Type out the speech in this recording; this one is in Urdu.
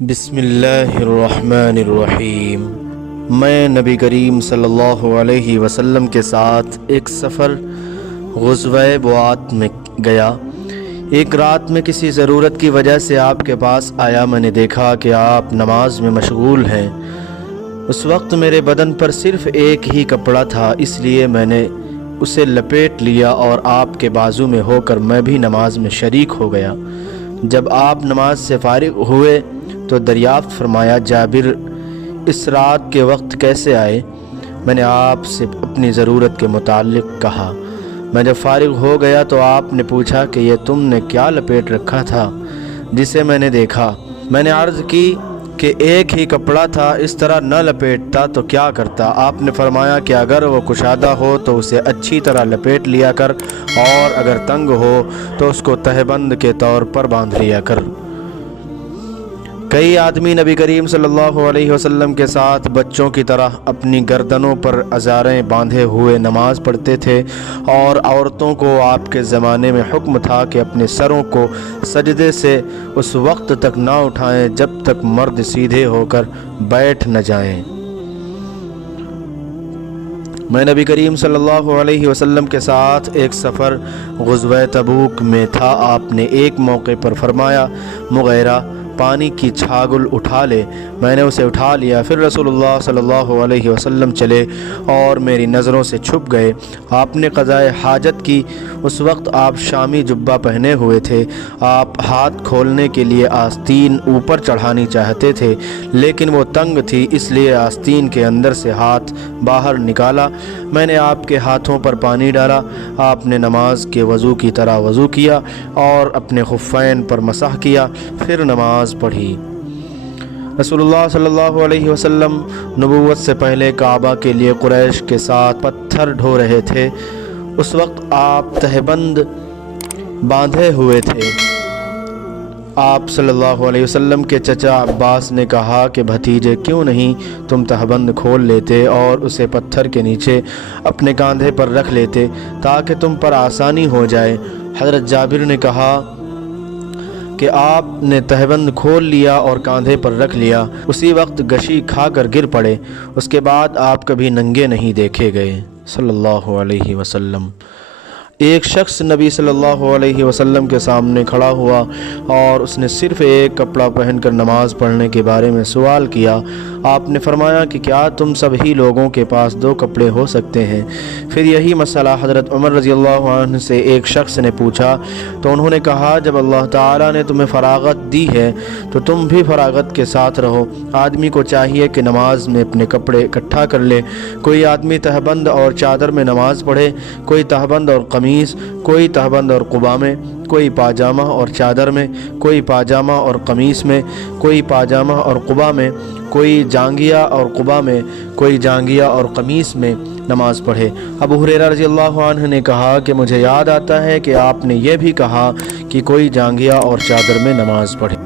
بسم اللہ الرحمن الرحیم۔ میں نبی کریم صلی اللہ علیہ وسلم کے ساتھ ایک سفر غزوہ بوات میں گیا۔ ایک رات میں کسی ضرورت کی وجہ سے آپ کے پاس آیا۔ میں نے دیکھا کہ آپ نماز میں مشغول ہیں۔ اس وقت میرے بدن پر صرف ایک ہی کپڑا تھا، اس لیے میں نے اسے لپیٹ لیا اور آپ کے بازو میں ہو کر میں بھی نماز میں شریک ہو گیا۔ جب آپ نماز سے فارغ ہوئے تو دریافت فرمایا، جابر اس رات کے وقت کیسے آئے؟ میں نے آپ سے اپنی ضرورت کے متعلق کہا۔ میں جب فارغ ہو گیا تو آپ نے پوچھا کہ یہ تم نے کیا لپیٹ رکھا تھا جسے میں نے دیکھا؟ میں نے عرض کی کہ ایک ہی کپڑا تھا، اس طرح نہ لپیٹتا تو کیا کرتا؟ آپ نے فرمایا کہ اگر وہ کشادہ ہو تو اسے اچھی طرح لپیٹ لیا کر، اور اگر تنگ ہو تو اس کو تہبند کے طور پر باندھ لیا کر۔ کئی آدمی نبی کریم صلی اللہ علیہ وسلم کے ساتھ بچوں کی طرح اپنی گردنوں پر ازاریں باندھے ہوئے نماز پڑھتے تھے، اور عورتوں کو آپ کے زمانے میں حکم تھا کہ اپنے سروں کو سجدے سے اس وقت تک نہ اٹھائیں جب تک مرد سیدھے ہو کر بیٹھ نہ جائیں۔ میں نبی کریم صلی اللہ علیہ وسلم کے ساتھ ایک سفر غزوہ تبوک میں تھا۔ آپ نے ایک موقع پر فرمایا، مغیرہ پانی کی چھاگل اٹھا لے۔ میں نے اسے اٹھا لیا۔ پھر رسول اللہ صلی اللہ علیہ وسلم چلے اور میری نظروں سے چھپ گئے۔ آپ نے قضاء حاجت کی۔ اس وقت آپ شامی جبہ پہنے ہوئے تھے۔ آپ ہاتھ کھولنے کے لیے آستین اوپر چڑھانی چاہتے تھے، لیکن وہ تنگ تھی، اس لیے آستین کے اندر سے ہاتھ باہر نکالا۔ میں نے آپ کے ہاتھوں پر پانی ڈالا۔ آپ نے نماز کے وضو کی طرح وضو کیا اور اپنے خفین پر مسح کیا، پھر نماز پڑھی۔ رسول اللہ صلی اللہ علیہ وسلم نبوت سے پہلے کعبہ کے لیے قریش کے ساتھ پتھر ڈھو رہے تھے۔ اس وقت آپ تہبند باندھے ہوئے تھے۔ آپ صلی اللہ علیہ وسلم کے چچا عباس نے کہا کہ بھتیجے، کیوں نہیں تم تہبند کھول لیتے اور اسے پتھر کے نیچے اپنے کاندھے پر رکھ لیتے تاکہ تم پر آسانی ہو جائے۔ حضرت جابر نے کہا کہ آپ نے تہبند کھول لیا اور کاندھے پر رکھ لیا، اسی وقت گشی کھا کر گر پڑے۔ اس کے بعد آپ کبھی ننگے نہیں دیکھے گئے صلی اللہ علیہ وسلم۔ ایک شخص نبی صلی اللہ علیہ وسلم کے سامنے کھڑا ہوا اور اس نے صرف ایک کپڑا پہن کر نماز پڑھنے کے بارے میں سوال کیا۔ آپ نے فرمایا کہ کیا تم سبھی لوگوں کے پاس دو کپڑے ہو سکتے ہیں؟ پھر یہی مسئلہ حضرت عمر رضی اللہ عنہ سے ایک شخص نے پوچھا تو انہوں نے کہا، جب اللہ تعالیٰ نے تمہیں فراغت دی ہے تو تم بھی فراغت کے ساتھ رہو۔ آدمی کو چاہیے کہ نماز میں اپنے کپڑے اکٹھا کر لے۔ کوئی آدمی تہبند اور چادر میں نماز پڑھے، کوئی تہبند اور قمیص، کوئی تہبند اور قبا میں، کوئی پاجامہ اور چادر میں، کوئی پاجامہ اور قمیص میں، کوئی پاجامہ اور قبا میں، کوئی جانگیا اور قبا میں، کوئی جانگیا اور قمیص میں نماز پڑھے۔ ابو ہریرہ رضی اللہ عنہ نے کہا کہ مجھے یاد آتا ہے کہ آپ نے یہ بھی کہا کہ کوئی جانگیا اور چادر میں نماز پڑھے۔